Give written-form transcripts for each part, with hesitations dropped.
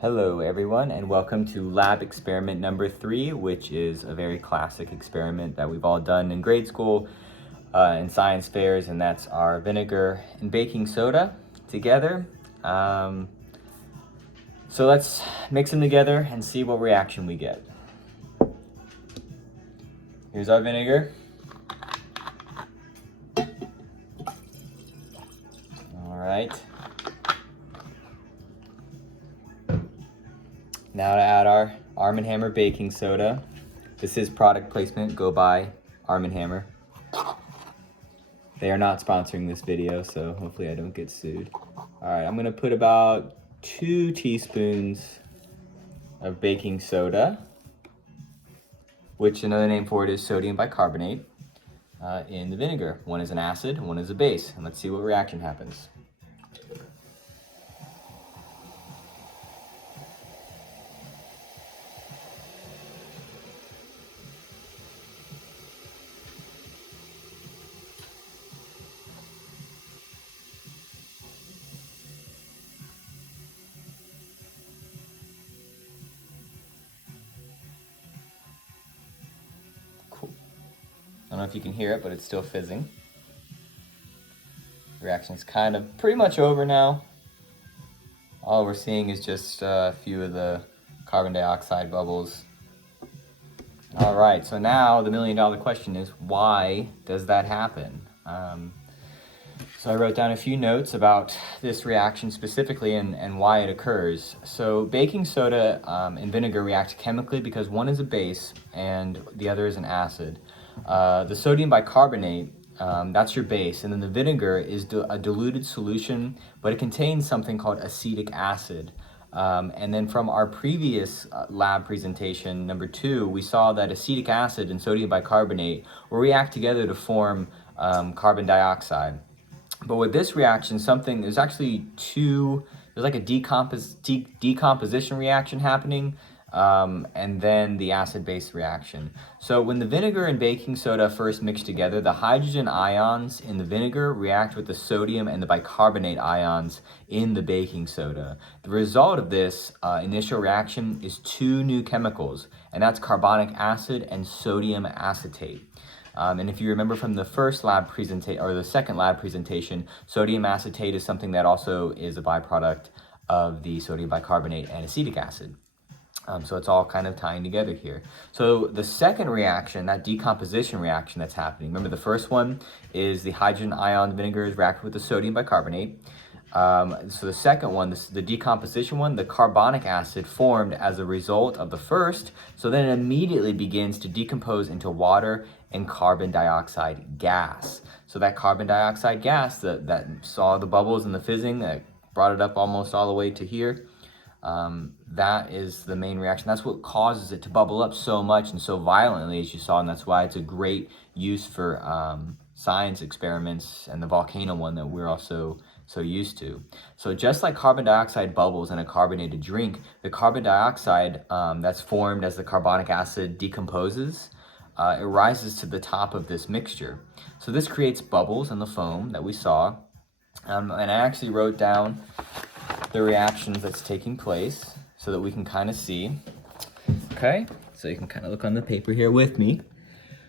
Hello everyone, and welcome to lab experiment number 3, which is a very classic experiment that we've all done in grade school in science fairs, and that's our vinegar and baking soda together. So let's mix them together and see what reaction we get. Here's our vinegar. All right. Now to add our Arm & Hammer baking soda. This is product placement. Go buy Arm & Hammer. They are not sponsoring this video, so hopefully I don't get sued. All right, I'm gonna put about 2 teaspoons of baking soda, which another name for it is sodium bicarbonate, in the vinegar. One is an acid, one is a base, and let's see what reaction happens. Cool. I don't know if you can hear it, but it's still fizzing. Reaction's kind of pretty much over now. All we're seeing is just a few of the carbon dioxide bubbles. All right, so now the million-dollar question is, why does that happen? So I wrote down a few notes about this reaction specifically and why it occurs. So baking soda and vinegar react chemically because one is a base and the other is an acid. The sodium bicarbonate, that's your base, and then the vinegar is a diluted solution, but it contains something called acetic acid. And then from our previous lab presentation, number 2, we saw that acetic acid and sodium bicarbonate will react together to form carbon dioxide. But with this reaction, there's actually there's like a decomposition reaction happening, and then the acid-base reaction. So when the vinegar and baking soda first mix together, the hydrogen ions in the vinegar react with the sodium and the bicarbonate ions in the baking soda. The result of this initial reaction is 2 new chemicals, and that's carbonic acid and sodium acetate. And if you remember from the first lab presentation, or the second lab presentation, sodium acetate is something that also is a byproduct of the sodium bicarbonate and acetic acid. So it's all kind of tying together here. So the second reaction, that decomposition reaction that's happening, remember the first one is the hydrogen ion vinegar is reacting with the sodium bicarbonate. So the second one, the decomposition one, the carbonic acid formed as a result of the first, so then it immediately begins to decompose into water and carbon dioxide gas. So that carbon dioxide gas that saw the bubbles and the fizzing, that brought it up almost all the way to here, that is the main reaction. That's what causes it to bubble up so much and so violently, as you saw, and that's why it's a great use for science experiments, and the volcano one that we're also so used to. So just like carbon dioxide bubbles in a carbonated drink, the carbon dioxide that's formed as the carbonic acid decomposes, it rises to the top of this mixture. So this creates bubbles in the foam that we saw, and I actually wrote down the reactions that's taking place so that we can kind of see. Okay, so you can kind of look on the paper here with me.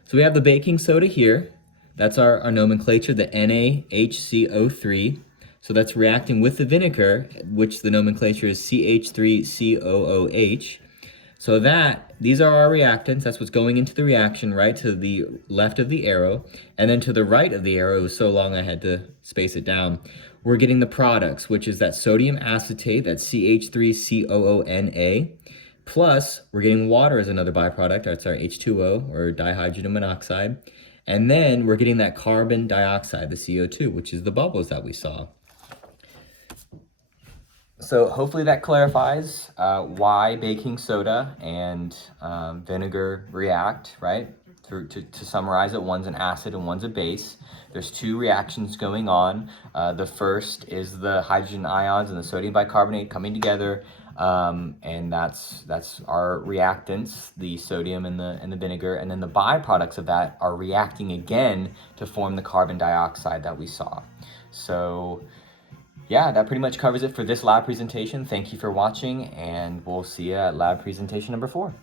So we have the baking soda here. That's our nomenclature, the NaHCO3. So that's reacting with the vinegar, which the nomenclature is CH3COOH. So these are our reactants. That's what's going into the reaction, right to the left of the arrow. And then to the right of the arrow, it was so long I had to space it down. We're getting the products, which is that sodium acetate, that's CH3COONA. Plus, we're getting water as another byproduct. That's our H2O, or dihydrogen monoxide. And then we're getting that carbon dioxide, the CO2, which is the bubbles that we saw. So hopefully that clarifies why baking soda and vinegar react, right? To summarize it, one's an acid and one's a base. There's 2 reactions going on. The first is the hydrogen ions and the sodium bicarbonate coming together, and that's our reactants, the sodium and the vinegar, and then the byproducts of that are reacting again to form the carbon dioxide that we saw. So yeah, that pretty much covers it for this lab presentation. Thank you for watching, and we'll see you at lab presentation number 4.